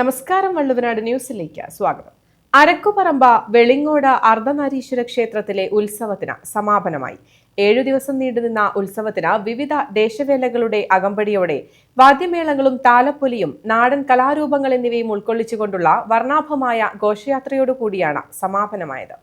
നമസ്കാരം, വള്ളുവനാട് ന്യൂസിലേക്ക് സ്വാഗതം. അരക്കുപറമ്പ വെളിങ്ങോട് അർദ്ധനാരീശ്വര ക്ഷേത്രത്തിലെ ഉത്സവത്തിന് സമാപനമായി. 7 ദിവസം നീണ്ടുനിന്ന ഉത്സവത്തിന് വിവിധ ദേശവേലകളുടെ അകമ്പടിയോടെ വാദ്യമേളങ്ങളും താലപ്പൊലിയും നാടൻ കലാരൂപങ്ങൾ എന്നിവയും ഉൾക്കൊള്ളിച്ചുകൊണ്ടുള്ള വർണ്ണാഭമായ ഘോഷയാത്രയോടുകൂടിയാണ് സമാപനമായത്.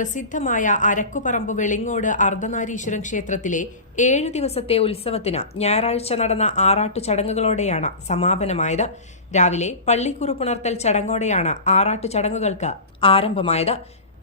പ്രസിദ്ധമായ അരക്കുപറമ്പ് വെളിങ്ങോട് അർദ്ധനാരീശ്വരൻ ക്ഷേത്രത്തിലെ 7 ദിവസത്തെ ഉത്സവത്തിന് ഞായറാഴ്ച നടന്ന ആറാട്ടു ചടങ്ങുകളോടെയാണ് സമാപനമായത്. രാവിലെ പള്ളിക്കുറുപ്പുണർത്തൽ ചടങ്ങോടെയാണ് ആറാട്ടു ചടങ്ങുകൾക്ക് ആരംഭമായത്.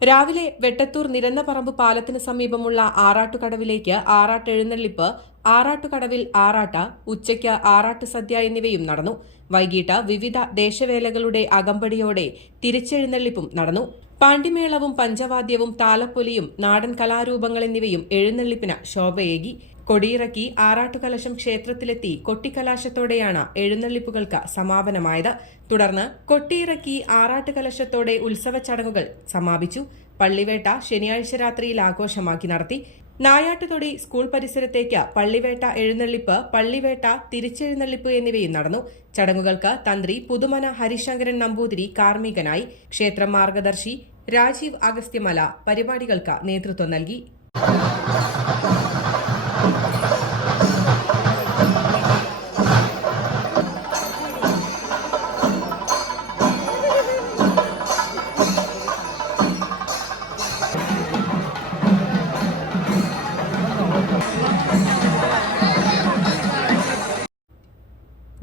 രാവിലെ വെട്ടത്തൂർ നിരന്നപറമ്പ് പാലത്തിന് സമീപമുള്ള ആറാട്ടുകടവിലേക്ക് ആറാട്ടെഴുന്നള്ളിപ്പ്, ആറാട്ടുകടവിൽ ആറാട്ട്, ഉച്ചയ്ക്ക് ആറാട്ട് സദ്യ എന്നിവയും നടന്നു. വൈകിട്ട് വിവിധ ദേശവേലകളുടെ അകമ്പടിയോടെ തിരിച്ചെഴുന്നള്ളിപ്പും നടന്നു. പാണ്ടിമേളവും പഞ്ചവാദ്യവും താലപ്പൊലിയും നാടൻ കലാരൂപങ്ങൾ എന്നിവയും എഴുന്നള്ളിപ്പിന് ശോഭയേകി. കൊടിയിറക്കി ആറാട്ടുകലശം ക്ഷേത്രത്തിലെത്തി കൊട്ടിക്കലാശത്തോടെയാണ് എഴുന്നള്ളിപ്പുകൾക്ക് സമാപനമായത്. തുടർന്ന് കൊട്ടിയിറക്കി ആറാട്ടുകലശത്തോടെ ഉത്സവ ചടങ്ങുകൾ സമാപിച്ചു. പള്ളിവേട്ട ശനിയാഴ്ച രാത്രിയിൽ ആഘോഷമാക്കി നടത്തി. നായാട്ടുതൊടി സ്കൂൾ പരിസരത്തേക്ക് പള്ളിവേട്ട എഴുന്നള്ളിപ്പ്, പള്ളിവേട്ട തിരിച്ചെഴുന്നള്ളിപ്പ് എന്നിവയും നടന്നു. ചടങ്ങുകൾക്ക് തന്ത്രി പുതുമന ഹരിശങ്കരൻ നമ്പൂതിരി കാർമ്മികനായി. ക്ഷേത്രം മാർഗദർശി രാജീവ് അഗസ്ത്യമല പരിപാടികൾക്ക് നേതൃത്വം നൽകി.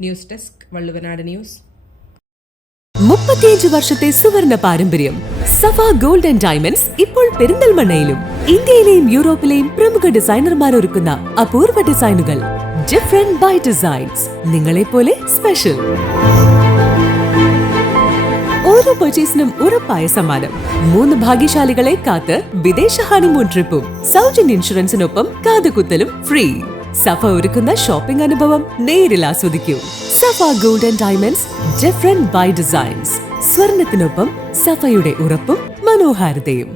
News desk, Valluvanad news. 35 വർഷത്തെ സുവർണ പാരമ്പര്യം. സഫ ഗോൾഡ് ആൻഡ് ഡയമണ്ട്സ് ഇപ്പോൾ പെരിന്തൽമണ്ണയിലും. ഇന്ത്യയിലെയും യൂറോപ്പിലെയും പ്രമുഖ ഡിസൈനർമാർ ഒരുക്കുന്ന അപൂർവ ഡിസൈനുകൾ. ഡിഫറെന്റ് ബൈ ഡിസൈൻസ്, നിങ്ങളെപ്പോലെ സ്പെഷ്യൽ. ഓരോ പർച്ചേസിനും ഉറപ്പായ സമ്മാനം. 3 ഭാഗ്യശാലികളെ കാത്ത് വിദേശ ഹണിമൂൺ ട്രിപ്പും സൗജന്യ ഇൻഷുറൻസിനൊപ്പം കാതുകുത്തലും ഫ്രീ. സഫ ഒരുക്കുന്ന ഷോപ്പിംഗ് അനുഭവം നേരിൽ ആസ്വദിക്കൂ. Safa gold and diamonds, different by designs. സ്വർണത്തിനൊപ്പം സഫയുടെ ഉറപ്പും മനോഹാരിതയും.